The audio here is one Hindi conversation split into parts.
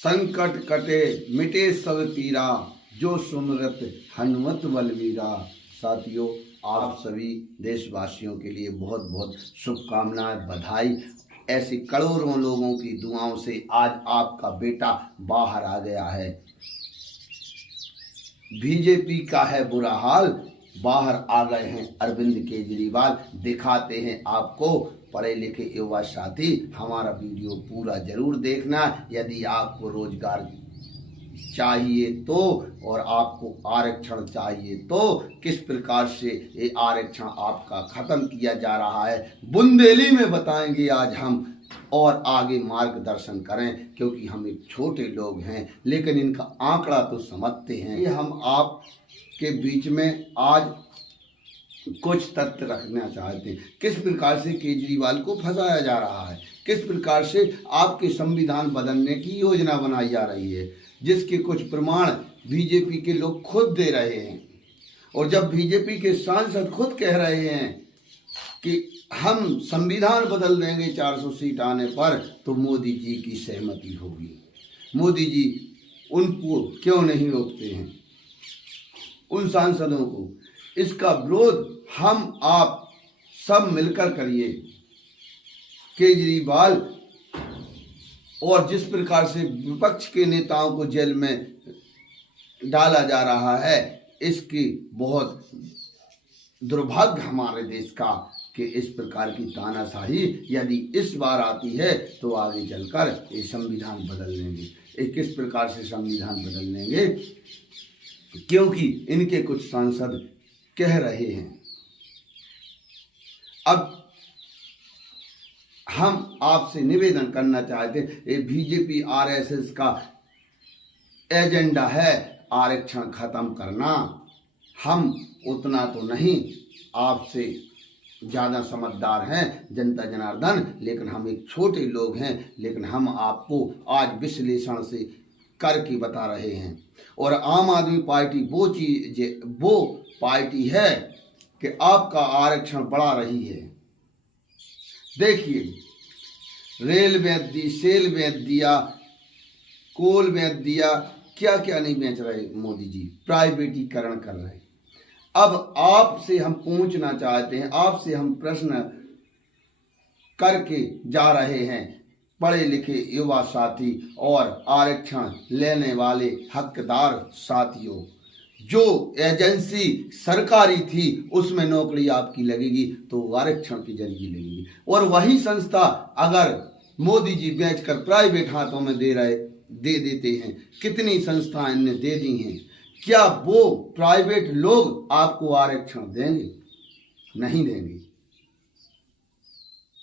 संकट कटे मिटे सब पीरा, जो सुमरत हनुमत बलवीरा। साथियों, आप सभी देशवासियों के लिए बहुत बहुत शुभकामनाएं, बधाई। ऐसे करोड़ों लोगों की दुआओं से आज आपका बेटा बाहर आ गया है। बीजेपी का है बुरा हाल, बाहर आ गए हैं अरविंद केजरीवाल। दिखाते हैं आपको। पढ़े लिखे युवा साथी, हमारा वीडियो पूरा जरूर देखना। यदि आपको रोजगार चाहिए तो और आपको आरक्षण चाहिए तो किस प्रकार से ये आरक्षण आपका खत्म किया जा रहा है, बुंदेली में बताएंगे आज हम। और आगे मार्गदर्शन करें, क्योंकि हम एक छोटे लोग हैं लेकिन इनका आंकड़ा तो समझते हैं। ये हम आपके बीच में आज कुछ तथ्य रखना चाहते हैं। किस प्रकार से केजरीवाल को फंसाया जा रहा है, किस प्रकार से आपके संविधान बदलने की योजना बनाई जा रही है, जिसके कुछ प्रमाण बीजेपी के लोग खुद दे रहे हैं। और जब बीजेपी के सांसद खुद कह रहे हैं कि हम संविधान बदल देंगे 400 सीट आने पर, तो मोदी जी की सहमति होगी। मोदी जी उनको क्यों नहीं रोकते हैं, उन सांसदों को? इसका विरोध हम आप सब मिलकर करिए। केजरीवाल और जिस प्रकार से विपक्ष के नेताओं को जेल में डाला जा रहा है, इसकी बहुत दुर्भाग्य हमारे देश का कि इस प्रकार की तानाशाही यदि इस बार आती है तो आगे चलकर ये संविधान बदल लेंगे। ये किस प्रकार से संविधान बदल लेंगे? क्योंकि इनके कुछ सांसद कह रहे हैं। अब हम आपसे निवेदन करना चाहते हैं, ये बीजेपी आरएसएस का एजेंडा है आरक्षण खत्म करना। हम उतना तो नहीं, आपसे ज़्यादा समझदार हैं जनता जनार्दन, लेकिन हम एक छोटे लोग हैं। लेकिन हम आपको आज विश्लेषण से करके बता रहे हैं। और आम आदमी पार्टी वो पार्टी है कि आपका आरक्षण बढ़ा रही है। देखिए, रेल बेच दी, सेल बेच दिया, कोल बेच दिया, क्या क्या नहीं बेच रहे मोदी जी, प्राइवेटीकरण कर रहे। अब आपसे हम पूछना चाहते हैं, आपसे हम प्रश्न करके जा रहे हैं, पढ़े लिखे युवा साथी और आरक्षण लेने वाले हकदार साथियों, जो एजेंसी सरकारी थी उसमें नौकरी आपकी लगेगी तो आरक्षण के जरिए लगेगी। और वही संस्था अगर मोदी जी बेचकर प्राइवेट हाथों में दे देते हैं, कितनी संस्थाएं इनने दे दी हैं, क्या वो प्राइवेट लोग आपको आरक्षण देंगे? नहीं देंगे,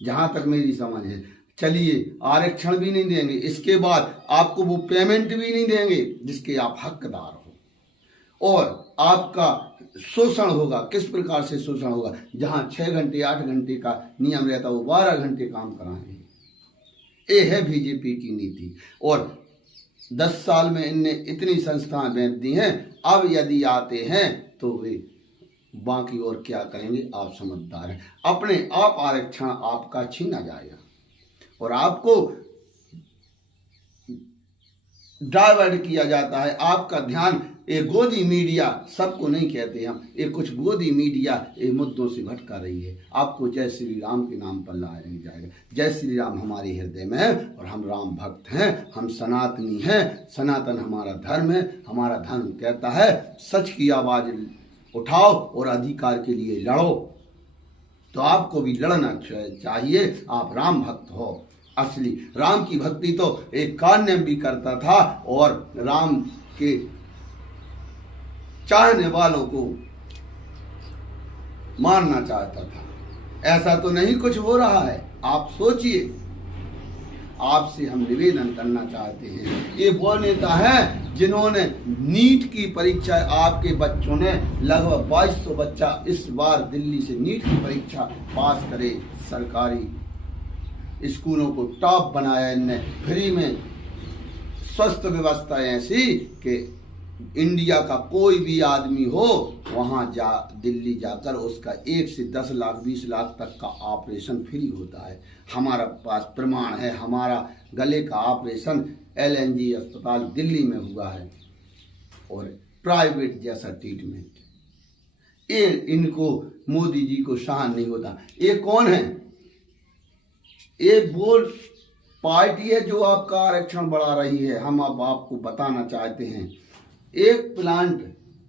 जहां तक मेरी समझ है। चलिए, आरक्षण भी नहीं देंगे, इसके बाद आपको वो पेमेंट भी नहीं देंगे जिसके आप हकदार हो। और आपका शोषण होगा। किस प्रकार से शोषण होगा? जहां 6 घंटे 8 घंटे का नियम रहता वो 12 घंटे काम कराएंगे। ये है बीजेपी की नीति। और 10 साल में इनने इतनी संस्थाएं बेच दी हैं। अब यदि आते हैं तो वे बाकी और क्या करेंगे, आप समझदार हैं। अपने आप आरक्षण आपका छीना जाएगा और आपको डाइवर्ट किया जाता है। आपका ध्यान ये गोदी मीडिया, सबको नहीं कहते हम, ये कुछ गोदी मीडिया ये मुद्दों से भटका रही है। आपको जय श्री राम के नाम पर लाया नहीं जाएगा। जय श्री राम हमारे हृदय में है और हम राम भक्त हैं, हम सनातनी हैं। सनातन हमारा धर्म है। हमारा धर्म कहता है सच की आवाज उठाओ और अधिकार के लिए लड़ो। तो आपको भी लड़ना चाहिए। आप राम भक्त हो। असली राम की भक्ति तो एक कान्यम भी करता था और राम के चाहने वालों को मारना चाहता था। ऐसा तो नहीं कुछ हो रहा है, आप सोचिए। आपसे हम निवेदन करना चाहते हैं, ये वो नेता हैं जिन्होंने नीट की परीक्षा, आपके बच्चों ने लगभग 2200 बच्चा इस बार दिल्ली से नीट की परीक्षा पास करे। सरकारी स्कूलों को टॉप बनाया इनने। फ्री में स्वस्थ व्यवस्था ऐसी कि इंडिया का कोई भी आदमी हो वहाँ दिल्ली जाकर उसका 1 से 10 लाख 20 लाख तक का ऑपरेशन फ्री होता है। हमारा पास प्रमाण है। हमारा गले का ऑपरेशन LNG अस्पताल दिल्ली में हुआ है और प्राइवेट जैसा ट्रीटमेंट, ये इनको मोदी जी को सहन नहीं होता। ये कौन है? ये वो पार्टी है जो आपका आरक्षण बढ़ा रही है। हम अब आपको बताना चाहते हैं, एक प्लांट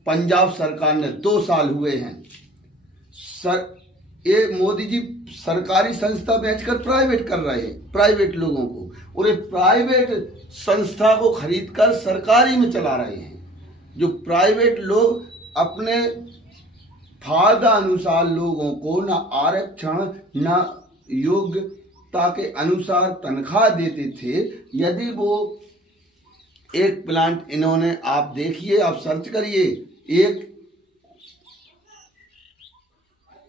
पंजाब सरकार ने 2 साल हुए हैं ये मोदी जी सरकारी संस्था बेचकर प्राइवेट कर रहे हैं, प्राइवेट लोगों को, और ये प्राइवेट संस्था को खरीदकर सरकारी में चला रहे हैं। जो प्राइवेट लोग अपने फायदा अनुसार लोगों को न आरक्षण न योग्यता के अनुसार तनख्वाह देते थे। यदि वो एक प्लांट इन्होंने, आप देखिए, आप सर्च करिए, एक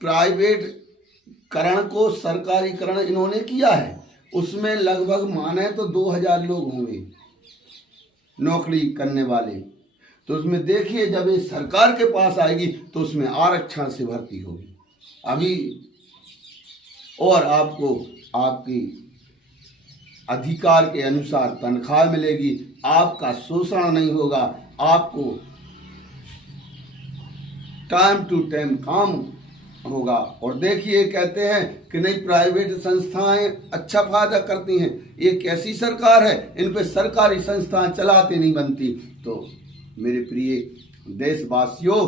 प्राइवेट करण को सरकारीकरण इन्होंने किया है, उसमें लगभग माने तो 2000 लोग होंगे नौकरी करने वाले। तो उसमें देखिए जब ये सरकार के पास आएगी तो उसमें आरक्षण से भर्ती होगी अभी, और आपको आपकी अधिकार के अनुसार तनख्वाह मिलेगी, आपका शोषण नहीं होगा, आपको टाइम टू टाइम काम होगा। और देखिए कहते हैं कि नहीं प्राइवेट संस्थाएं अच्छा फायदा करती हैं, ये कैसी सरकार है, इन पे सरकारी संस्थाएं चलाते नहीं बनती। तो मेरे प्रिय देशवासियों,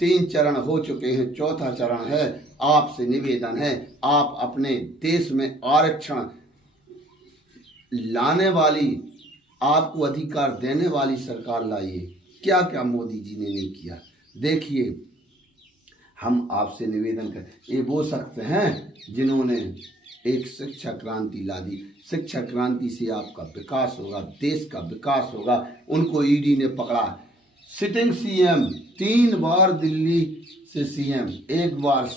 3 चरण हो चुके हैं, 4था चरण है। आपसे निवेदन है, आप अपने देश में आरक्षण लाने वाली, आपको अधिकार देने वाली सरकार लाइए। क्या क्या मोदी जी ने नहीं किया। देखिए हम आपसे निवेदन करें, ये वो शख्स हैं जिन्होंने एक शिक्षा क्रांति ला दी। शिक्षा क्रांति से आपका विकास होगा, देश का विकास होगा। उनको ईडी ने पकड़ा, सिटिंग सीएम 3 बार दिल्ली से सीएम, एक बार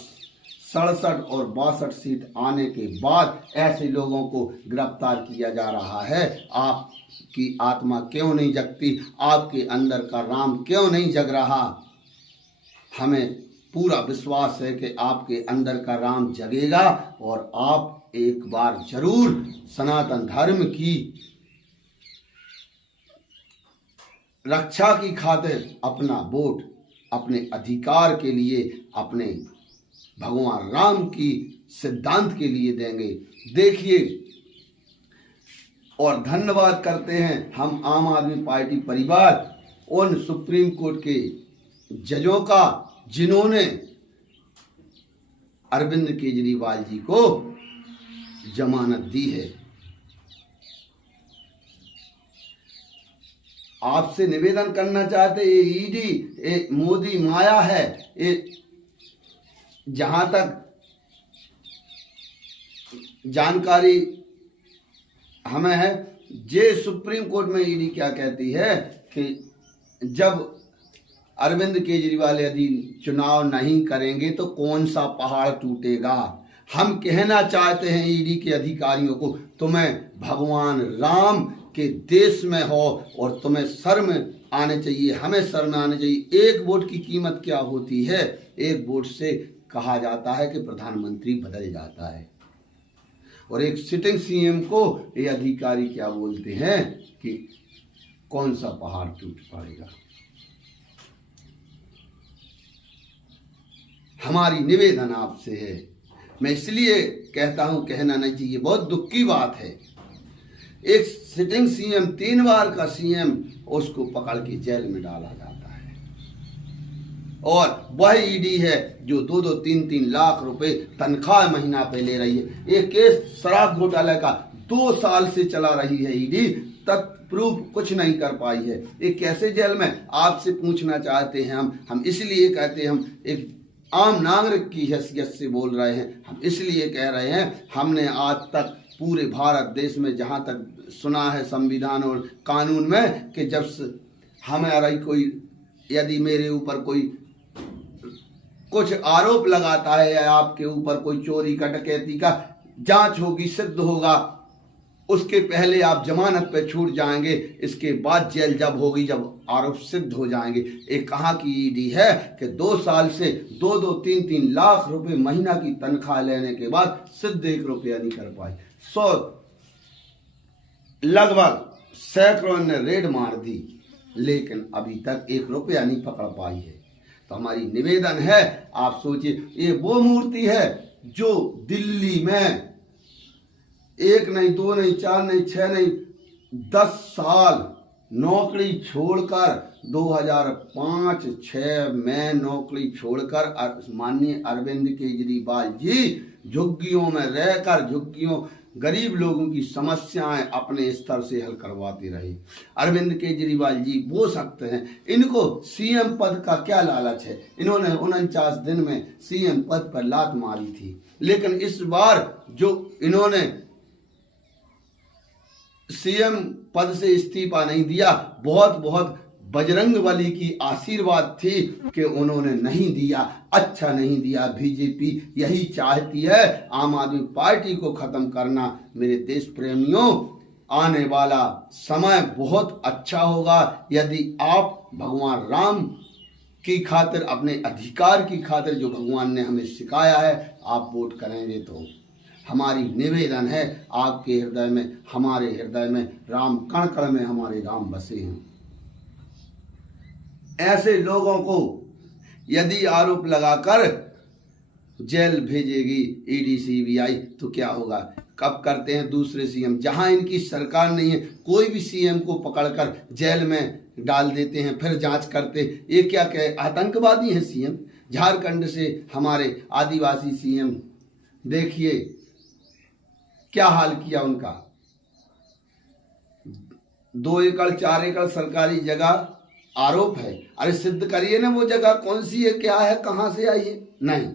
67 और 62 सीट आने के बाद ऐसे लोगों को गिरफ्तार किया जा रहा है। आपकी आत्मा क्यों नहीं जगती? आपके अंदर का राम क्यों नहीं जग रहा? हमें पूरा विश्वास है कि आपके अंदर का राम जगेगा और आप एक बार जरूर सनातन धर्म की रक्षा की खातिर अपना वोट अपने अधिकार के लिए, अपने भगवान राम की सिद्धांत के लिए देंगे। देखिए, और धन्यवाद करते हैं हम आम आदमी पार्टी परिवार उन सुप्रीम कोर्ट के जजों का जिन्होंने अरविंद केजरीवाल जी को जमानत दी है। आपसे निवेदन करना चाहते, ये ईडी एक मोदी माया है। ये जहां तक जानकारी हमें है, जे सुप्रीम कोर्ट में ईडी क्या कहती है कि जब अरविंद केजरीवाल यदि चुनाव नहीं करेंगे तो कौन सा पहाड़ टूटेगा। हम कहना चाहते हैं ईडी के अधिकारियों को, तुम्हें भगवान राम के देश में हो और तुम्हें शर्म आने चाहिए, हमें शर्म आने चाहिए। 1 वोट की कीमत क्या होती है? 1 वोट से कहा जाता है कि प्रधानमंत्री बदल जाता है। और एक सिटिंग सीएम को ये अधिकारी क्या बोलते हैं कि कौन सा पहाड़ टूट पड़ेगा। हमारी निवेदन आपसे है, मैं इसलिए कहता हूं, कहना नहीं चाहिए, बहुत दुख की बात है। एक सिटिंग सीएम, 3 बार का सीएम, उसको पकड़ के जेल में डाला जाता है। और वह ईडी है जो 2-2, 3-3 लाख रुपए तनख्वाह महीना पे ले रही है। ये केस शराब घोटाले का 2 साल से चला रही है ईडी, तब प्रूफ कुछ नहीं कर पाई है। ये कैसे जेल में? आपसे पूछना चाहते हैं हम इसलिए कहते हैं, हम एक आम नागरिक की हैसियत से बोल रहे हैं। हम इसलिए कह रहे हैं, हमने आज तक पूरे भारत देश में जहां तक सुना है संविधान और कानून में कि जब हमारा कोई, यदि मेरे ऊपर कोई कुछ आरोप लगाता है या आपके ऊपर कोई चोरी का, डकैती का, जांच होगी, सिद्ध होगा, उसके पहले आप जमानत पे छूट जाएंगे। इसके बाद जेल जब होगी, जब आरोप सिद्ध हो जाएंगे। एक कहाँ की ईडी है कि 2 साल से 2-2, 3-3 लाख रुपए महीना की तनख्वाह लेने के बाद सिद्ध 1 रुपया नहीं कर पाए। लगभग सैकड़ों ने रेड मार दी, लेकिन अभी तक 1 रुपया नहीं पकड़ पाई है। तो हमारी निवेदन है, आप सोचिए, ये वो मूर्ति है जो दिल्ली में 1 नहीं 2 नहीं 4 नहीं 6 नहीं 10 साल नौकरी छोड़कर 2005-6 में नौकरी छोड़कर माननीय अरविंद केजरीवाल जी झुग्गियों में रहकर झुग्गियों गरीब लोगों की समस्याएं अपने स्तर से हल करवाते रहे। अरविंद केजरीवाल जी वो सख्त हैं, इनको सीएम पद का क्या लालच है। इन्होंने 49 दिन में सीएम पद पर लात मारी थी, लेकिन इस बार जो इन्होंने सीएम पद से इस्तीफा नहीं दिया, बहुत बजरंगबली की आशीर्वाद थी कि उन्होंने नहीं दिया, अच्छा नहीं दिया। बीजेपी यही चाहती है आम आदमी पार्टी को खत्म करना। मेरे देश प्रेमियों, आने वाला समय बहुत अच्छा होगा यदि आप भगवान राम की खातिर, अपने अधिकार की खातिर जो भगवान ने हमें सिखाया है, आप वोट करेंगे। तो हमारी निवेदन है, आपके हृदय में, हमारे हृदय में, राम कण कण में हमारे राम बसे हैं। ऐसे लोगों को यदि आरोप लगाकर जेल भेजेगी ईडी सीबीआई तो क्या होगा। कब करते हैं दूसरे सीएम, जहां इनकी सरकार नहीं है, कोई भी सीएम को पकड़कर जेल में डाल देते हैं, फिर जांच करते। ये क्या कहे, आतंकवादी हैं सीएम। झारखंड से हमारे आदिवासी सीएम देखिए क्या हाल किया उनका। 2 एकड़ 4 एकड़ सरकारी जगह आरोप है, अरे सिद्ध करिए ना वो जगह कौन सी है, क्या है, कहां से आई है। नहीं,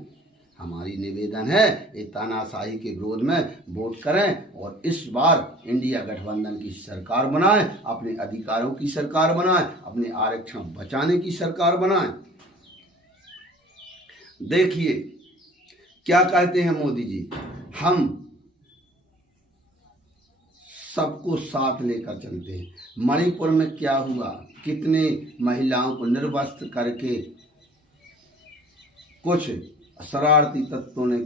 हमारी निवेदन है ये तानाशाही के विरोध में वोट करें और इस बार इंडिया गठबंधन की सरकार बनाएं, अपने अधिकारों की सरकार बनाएं, अपने आरक्षण बचाने की सरकार बनाएं। देखिए क्या कहते हैं मोदी जी, हम सबको साथ लेकर चलते हैं। मणिपुर में क्या हुआ, कितने महिलाओं को निर्वस्त्र करके कुछ शरारती तत्वों ने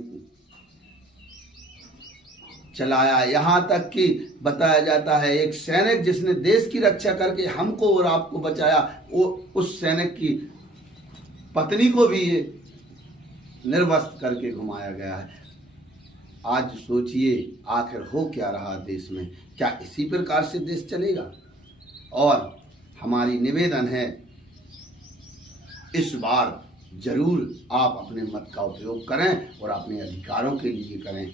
चलाया। यहाँ तक कि बताया जाता है एक सैनिक जिसने देश की रक्षा करके हमको और आपको बचाया, वो उस सैनिक की पत्नी को भी ये निर्वस्त्र करके घुमाया गया है। आज सोचिए आखिर हो क्या रहा देश में, क्या इसी प्रकार से देश चलेगा। और हमारी निवेदन है इस बार जरूर आप अपने मत का उपयोग करें और अपने अधिकारों के लिए करें।